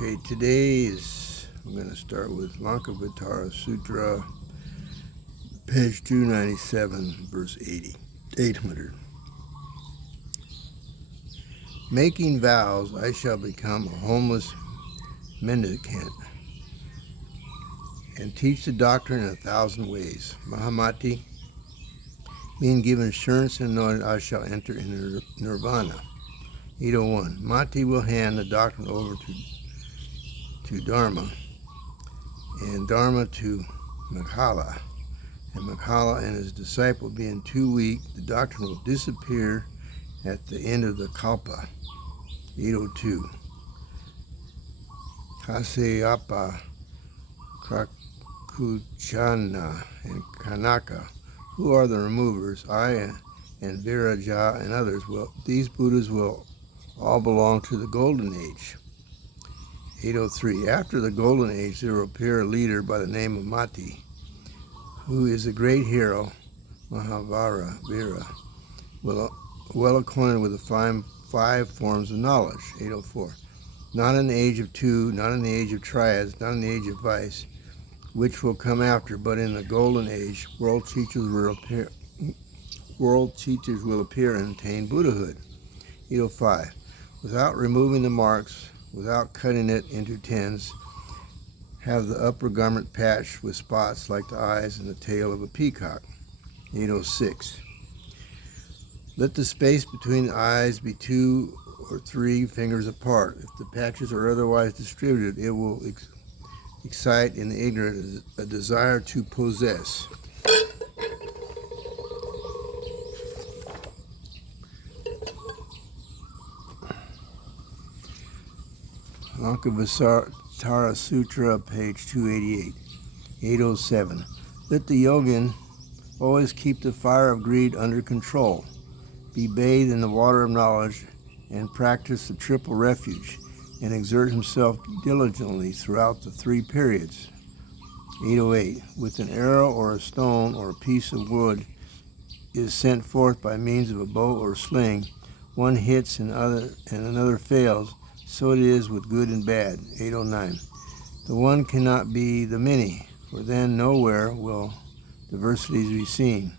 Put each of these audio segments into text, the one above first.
I'm going to start with Lankavatara Sutra, page 297, verse 800. Making vows, I shall become a homeless mendicant and teach the doctrine in 1,000 ways. Mahamati, being given assurance and anointed, I shall enter into nirvana. 801. Mati will hand the doctrine over to Dharma, and Dharma to Maghala, and Maghala and his disciple being too weak, the doctrine will disappear at the end of the kalpa. 802. Kasyapa, Krakuchana, and Kanaka, who are the removers, I and Viraja and others, these Buddhas will all belong to the Golden Age. 803. After the Golden Age, there will appear a leader by the name of Mati, who is a great hero, Mahavira, well acquainted with the five forms of knowledge. 804. Not in the age of two, not in the age of triads, not in the age of vice, which will come after, but in the Golden Age, world teachers will appear and attain Buddhahood. 805. Without removing the marks, without cutting it into tens, have the upper garment patched with spots like the eyes and the tail of a peacock. 806. Let the space between the eyes be 2 or 3 fingers apart. If the patches are otherwise distributed, it will excite in the ignorant a desire to possess. Lankavatara Sutra, page 288. 807. Let the yogin always keep the fire of greed under control, be bathed in the water of knowledge, and practice the triple refuge, and exert himself diligently throughout the 3 periods. 808. With an arrow or a stone or a piece of wood is sent forth by means of a bow or sling, one hits and another fails. So it is with good and bad. 809. The one cannot be the many, for then nowhere will diversities be seen.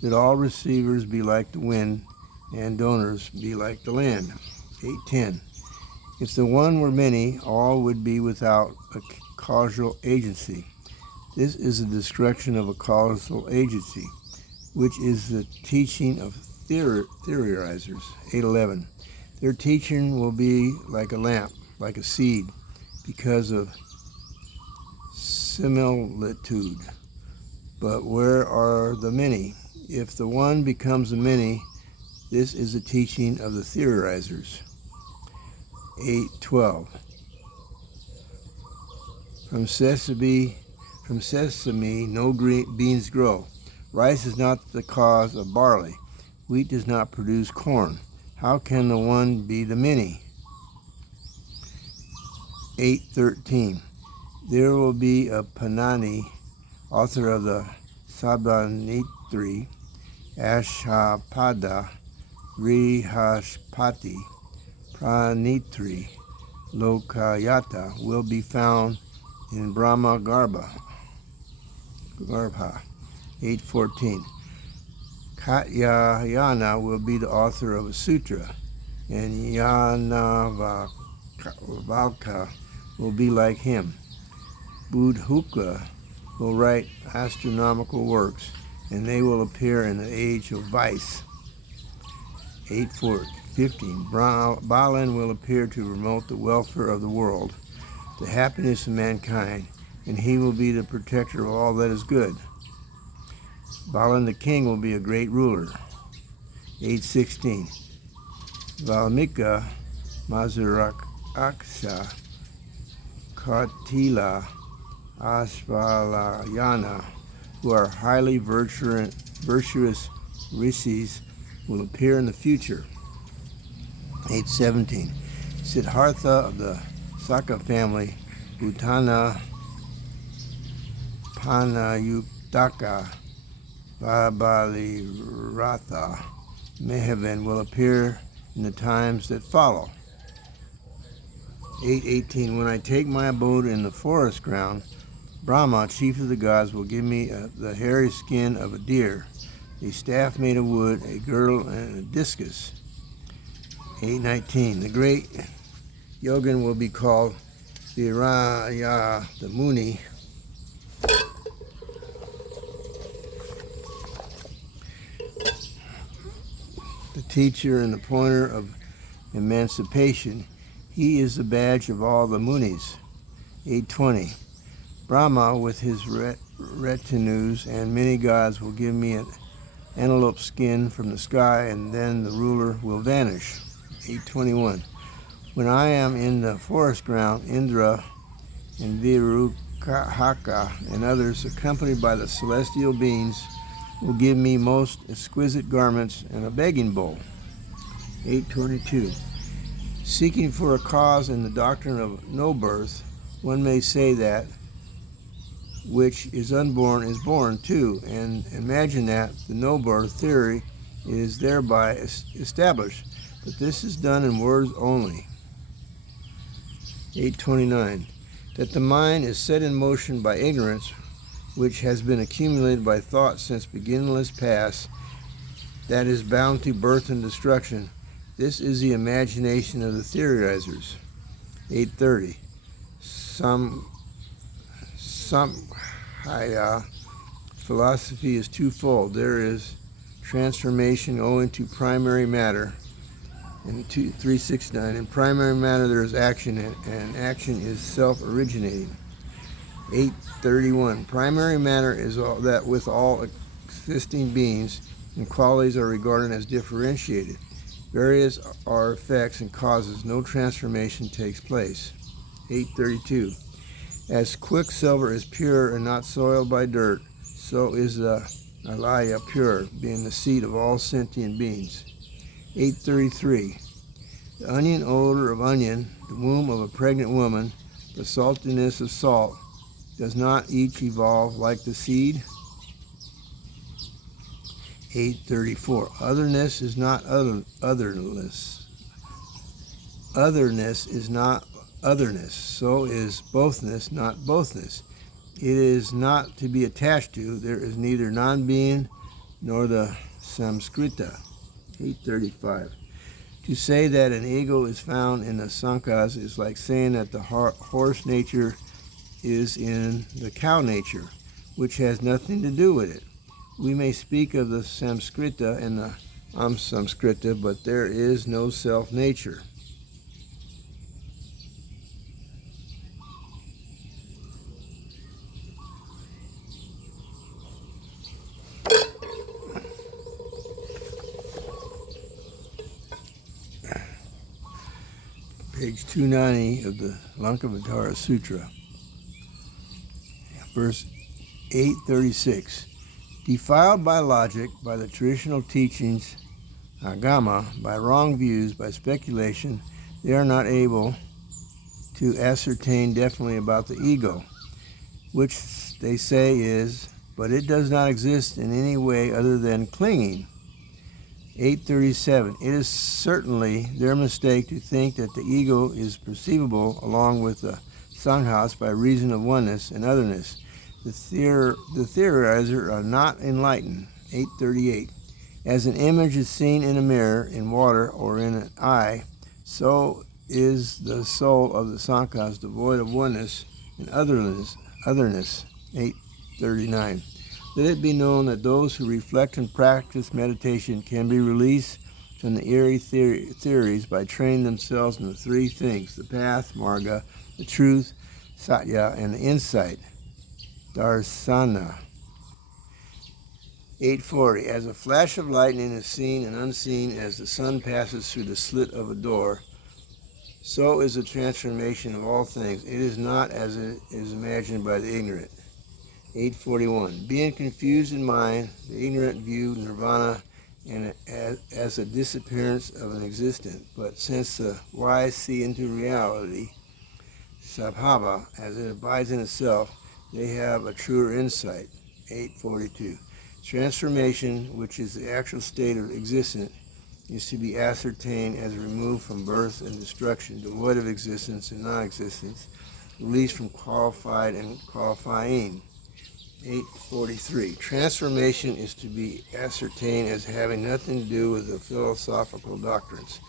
Let all receivers be like the wind, and donors be like the land. 810. If the one were many, all would be without a causal agency. This is the destruction of a causal agency, which is the teaching of theorizers. 811. Their teaching will be like a lamp, like a seed, because of similitude. But where are the many? If the one becomes the many, this is the teaching of the theorizers. 812. From sesame no beans grow. Rice is not the cause of barley. Wheat does not produce corn. How can the one be the many? 813. There will be a Panani, author of the Sabanitri, Ashapada, Rihashpati, Pranitri, Lokayata, will be found in Brahma Garbha. 814. Katyayana will be the author of a sutra, and Yanavalka will be like him. Buddhuka will write astronomical works, and they will appear in the age of vice. 815. Balan will appear to promote the welfare of the world, the happiness of mankind, and he will be the protector of all that is good. Balan the king will be a great ruler. 816. Valmika, Mazuraksha, Kautila, Ashvalayana, who are highly virtuous rishis, will appear in the future. 817. Siddhartha of the Saka family, Bhutana, Panayuktaka, Vabalirata, Mehavan will appear in the times that follow. 8:18. When I take my abode in the forest ground, Brahma, chief of the gods, will give me the hairy skin of a deer, a staff made of wood, a girdle, and a discus. 8:19. The great yogin will be called Viraya, the Muni. The teacher and the pointer of emancipation. He is the badge of all the Munis. 8:20. Brahma, with his retinues and many gods, will give me an antelope skin from the sky, and then the ruler will vanish. 8:21. When I am in the forest ground, Indra and Virukahaka and others, accompanied by the celestial beings, will give me most exquisite garments and a begging bowl. 8:22. Seeking for a cause in the doctrine of no birth, one may say that which is unborn is born too, and imagine that the no birth theory is thereby established, but this is done in words only. 8:29. That the mind is set in motion by ignorance, which has been accumulated by thought since beginningless past, that is bound to birth and destruction. This is the imagination of the theorizers. 8:30. Samkhya philosophy is twofold. There is transformation owing to primary matter. In 369, in primary matter there is action, and action is self-originating. 8:31. Primary matter is all that with all existing beings and qualities are regarded as differentiated. Various are effects and causes. No transformation takes place. 8:32. As quicksilver is pure and not soiled by dirt, so is the alaya pure, being the seat of all sentient beings. 8:33. The onion odor of onion, the womb of a pregnant woman, the saltiness of salt, does not each evolve like the seed? 8:34. Otherness is not otherness. Otherness is not otherness. So is bothness not bothness. It is not to be attached to. There is neither non-being nor the samskrita. 8:35. To say that an ego is found in the sankhas is like saying that the horse nature is in the cow nature, which has nothing to do with it. We may speak of the samskrita and the samskrita, but there is no self-nature. Page 290 of the Lankavatara Sutra, verse 836. Defiled by logic, by the traditional teachings, agama, by wrong views, by speculation, they are not able to ascertain definitely about the ego, which they say is, but it does not exist in any way other than clinging. 837. It is certainly their mistake to think that the ego is perceivable along with the sanghas by reason of oneness and otherness. The theorizer are not enlightened. 838. As an image is seen in a mirror, in water, or in an eye, so is the soul of the sankhas devoid of oneness and otherness. 839. Let it be known that those who reflect and practice meditation can be released from the eerie theories by training themselves in the three things: the path, marga, the truth, satya, and the insight, darsana. 840. As a flash of lightning is seen and unseen as the sun passes through the slit of a door, so is the transformation of all things. It is not as it is imagined by the ignorant. 841. Being confused in mind, the ignorant view nirvana and as a disappearance of an existence, but since the wise see into reality, sabhava, as it abides in itself, they have a truer insight. 842. Transformation, which is the actual state of existence, is to be ascertained as removed from birth and destruction, devoid of existence and non-existence, released from qualified and qualifying. 843. Transformation is to be ascertained as having nothing to do with the philosophical doctrines,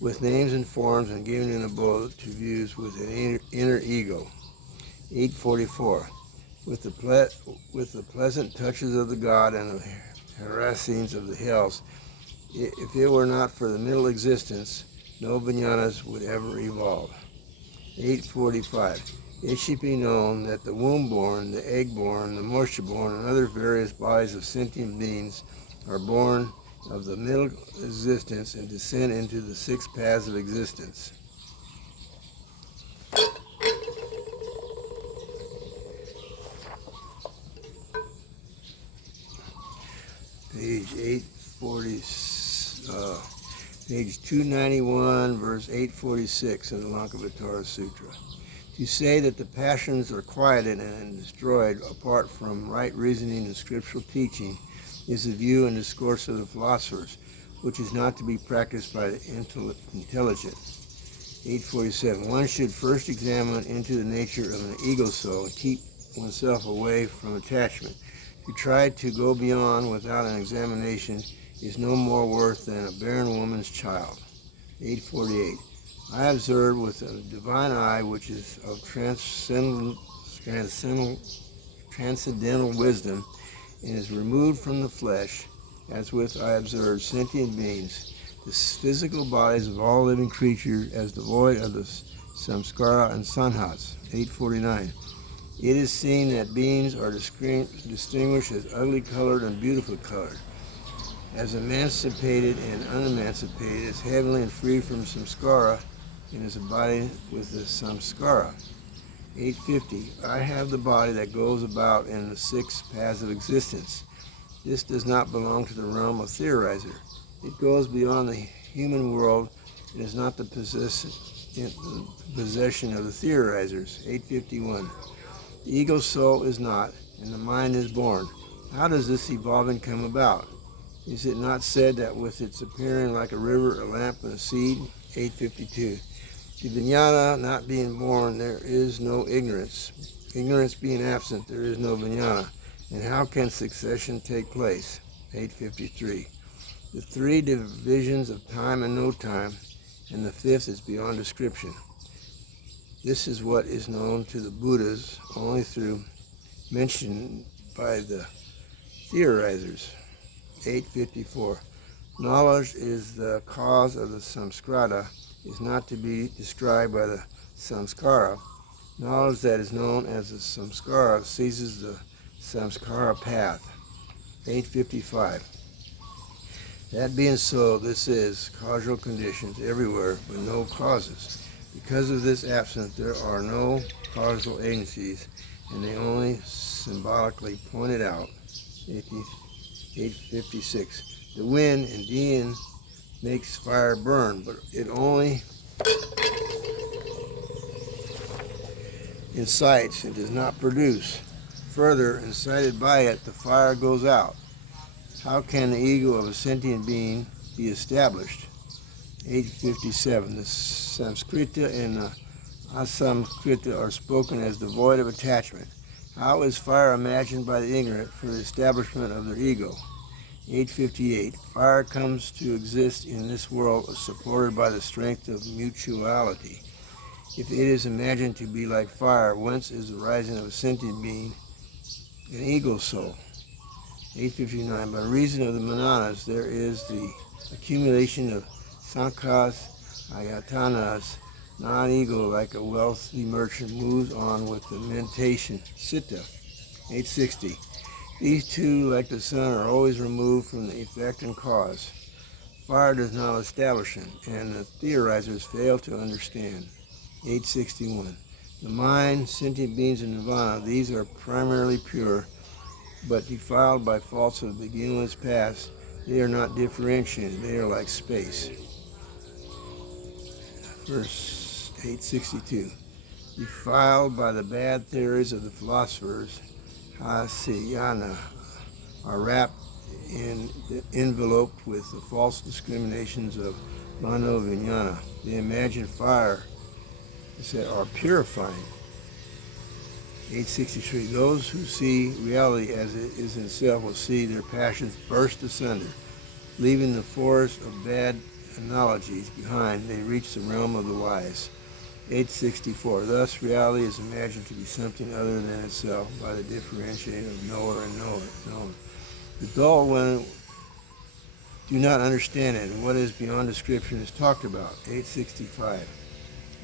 with names and forms, and giving an abode to views with an inner ego. 844. With the pleasant touches of the God and the harassings of the hells, if it were not for the middle existence, no vijnanas would ever evolve. 845. It should be known that the womb-born, the egg-born, the moisture-born, and other various bodies of sentient beings are born of the middle existence and descend into the six paths of existence. Page 840, page 291, verse 846 of the Lankavatara Sutra. To say that the passions are quieted and destroyed apart from right reasoning and scriptural teaching is the view and discourse of the philosophers, which is not to be practiced by the intelligent. 847. One should first examine into the nature of an ego soul and keep oneself away from attachment. To try to go beyond without an examination is no more worth than a barren woman's child. 848. I observe with a divine eye, which is of transcendental wisdom, and is removed from the flesh, as with I observe sentient beings, the physical bodies of all living creatures as devoid of the samskara and sanhas. 849. It is seen that beings are distinguished as ugly colored and beautiful colored, as emancipated and unemancipated, as heavenly and free from samskara, and as a body with the samskara. 850. I have the body that goes about in the six paths of existence. This does not belong to the realm of theorizer. It goes beyond the human world and is not the possession of the theorizers. 851. The ego soul is not, and the mind is born. How does this evolving come about? Is it not said that with its appearing like a river, a lamp, and a seed? 852. To vijnana not being born, there is no ignorance. Ignorance being absent, there is no vijnana. And how can succession take place? 853. The three divisions of time and no time, and the fifth is beyond description. This is what is known to the Buddhas only through mention by the theorizers. 854. Knowledge is the cause of the samskrata, is not to be described by the samskara. Knowledge that is known as the samskara seizes the samskara path. 855. That being so, this is causal conditions everywhere, but no causes. Because of this absence, there are no causal agencies, and they only symbolically pointed out. 856. The wind, indeed, makes fire burn, but it only incites and does not produce. Further, incited by it, the fire goes out. How can the ego of a sentient being be established? 857. The Samskrita and the Asamskrita are spoken as devoid of attachment. How is fire imagined by the ignorant for the establishment of their ego? 858. Fire comes to exist in this world supported by the strength of mutuality. If it is imagined to be like fire, whence is the rising of a sentient being, an ego soul? 859. By reason of the mananas, there is the accumulation of sankhas, ayatanas. Non-ego, like a wealthy merchant, moves on with the mentation, citta. 860. These two, like the sun, are always removed from the effect and cause. Fire does not establish it, and the theorizers fail to understand. 861. The mind, sentient beings, and nirvana, these are primarily pure, but defiled by faults of the beginningless past. They are not differentiated, they are like space. Verse 862. Defiled by the bad theories of the philosophers, Hasayana, are wrapped and enveloped with the false discriminations of mano vijnana. They imagine fire are purifying. 863. Those who see reality as it is in itself will see their passions burst asunder. Leaving the forest of bad analogies behind, they reach the realm of the wise. 864. Thus, reality is imagined to be something other than itself by the differentiating of knower and known. The dull one do not understand it, and what is beyond description is talked about. 865.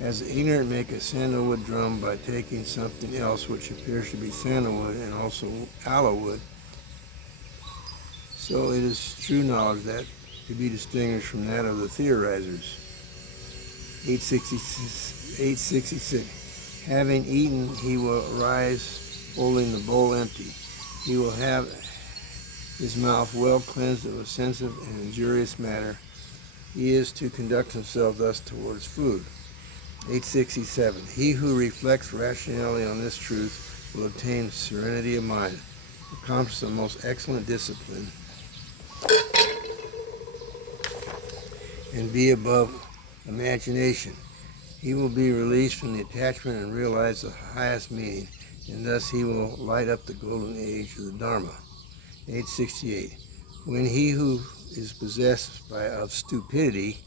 As the ignorant make a sandalwood drum by taking something else which appears to be sandalwood and also aloe wood, so it is true knowledge that to be distinguished from that of the theorizers. 866. Having eaten, he will arise holding the bowl empty. He will have his mouth well cleansed of offensive and injurious matter. He is to conduct himself thus towards food. 867. He who reflects rationality on this truth will obtain serenity of mind, accomplish the most excellent discipline, and be above imagination. He will be released from the attachment and realize the highest meaning, and thus he will light up the golden age of the Dharma. 868. When he who is possessed of stupidity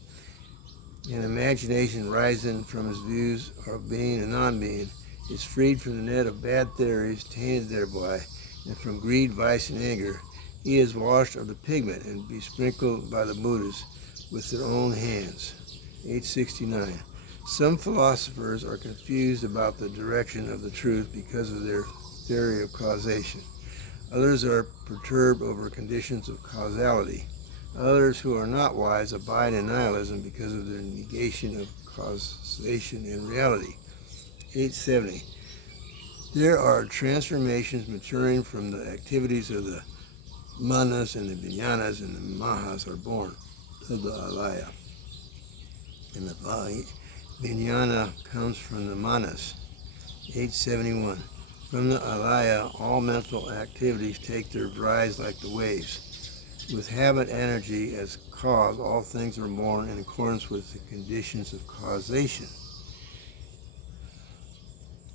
and imagination rising from his views of being and non-being is freed from the net of bad theories tainted thereby, and from greed, vice, and anger, he is washed of the pigment and besprinkled by the Buddhas with their own hands. 869. Some philosophers are confused about the direction of the truth because of their theory of causation. Others are perturbed over conditions of causality. Others who are not wise abide in nihilism because of their negation of causation and reality. 870. There are transformations maturing from the activities of the manas and the vijnanas, and the mahas are born of the alaya. And the vijnana comes from the manas. 871. From the alaya, all mental activities take their rise like the waves. With habit energy as cause, all things are born in accordance with the conditions of causation.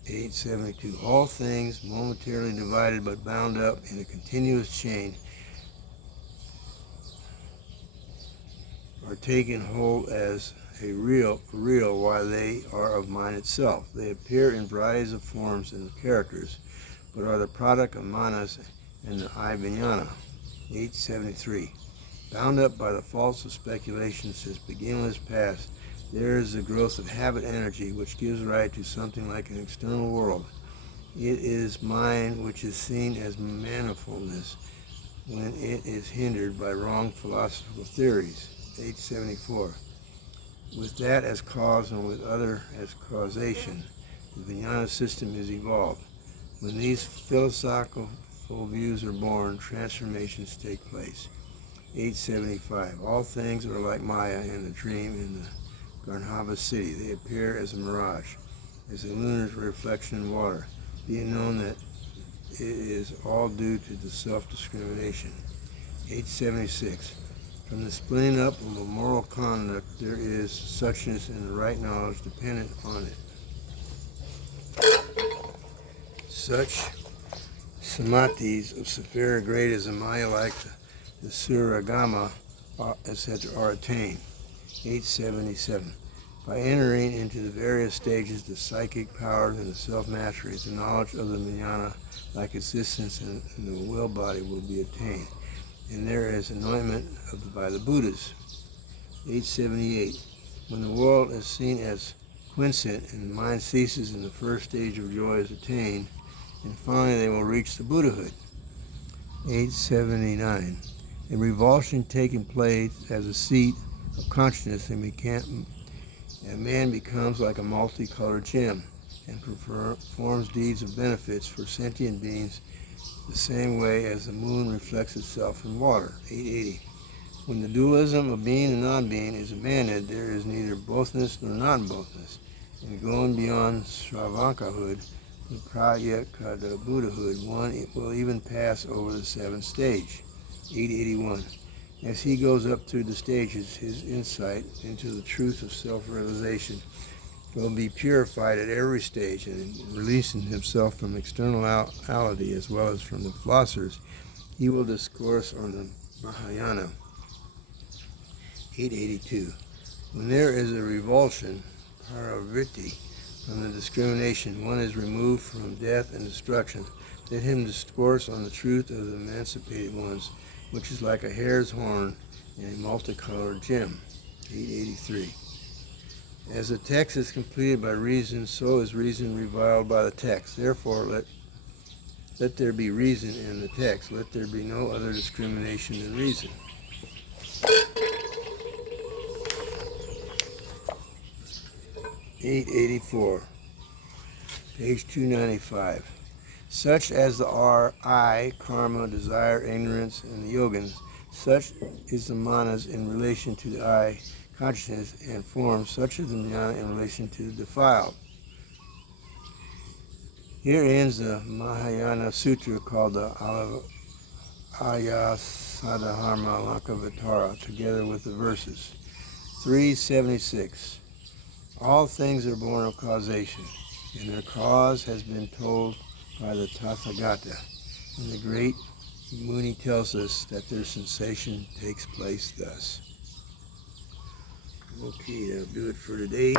872. All things, momentarily divided but bound up in a continuous chain, are taken hold as a real while they are of mind itself. They appear in varieties of forms and characters, but are the product of manas and the vijnana. 873. Bound up by the faults of speculation since beginningless past, there is the growth of habit energy which gives rise to something like an external world. It is mind which is seen as manifoldness when it is hindered by wrong philosophical theories. 874. With that as cause and with other as causation, the vijnana system is evolved. When these philosophical views are born, transformations take place. 875. All things are like Maya in the dream in the Gandhava city. They appear as a mirage, as a lunar reflection in water, being known that it is all due to the self-discrimination. 876. From the splitting up of a moral conduct, there is suchness and the right knowledge dependent on it. Such samadhis of superior grade as the Maya, like the Suragama, etc., are attained. 877. By entering into the various stages, the psychic powers and the self-mastery, the knowledge of the vijnana, like existence in the will body, will be attained. And there is anointment by the Buddhas. 878. When the world is seen as quiescent and the mind ceases and the first stage of joy is attained, and finally they will reach the Buddhahood. 879. A revulsion taking place as a seat of consciousness, and man becomes like a multicolored gem and performs deeds of benefits for sentient beings the same way as the moon reflects itself in water. 880. When the dualism of being and non-being is abandoned, there is neither bothness nor non-bothness, and going beyond Sravankahood, the Pratyekada Buddhahood, one will even pass over the seventh stage. 881. As he goes up through the stages, his insight into the truth of self-realization will be purified at every stage, and releasing himself from externality as well as from the philosophers, he will discourse on the Mahayana. 882. When there is a revulsion, paravritti, from the discrimination, one is removed from death and destruction. Let him discourse on the truth of the emancipated ones, which is like a hare's horn in a multicolored gem. 883. As the text is completed by reason, so is reason reviled by the text. Therefore, let there be reason in the text. Let there be no other discrimination than reason. 884, page 295. Such as the are I, karma, desire, ignorance, and the yogins, such is the manas in relation to the I, consciousness, and form, such is the jnana in relation to the defiled. Here ends the Mahayana Sutra called the Ayasadharma Lankavatara, together with the verses. 376. All things are born of causation, and their cause has been told by the Tathagata, and the great Muni tells us that their sensation takes place thus. Okay, that'll do it for today.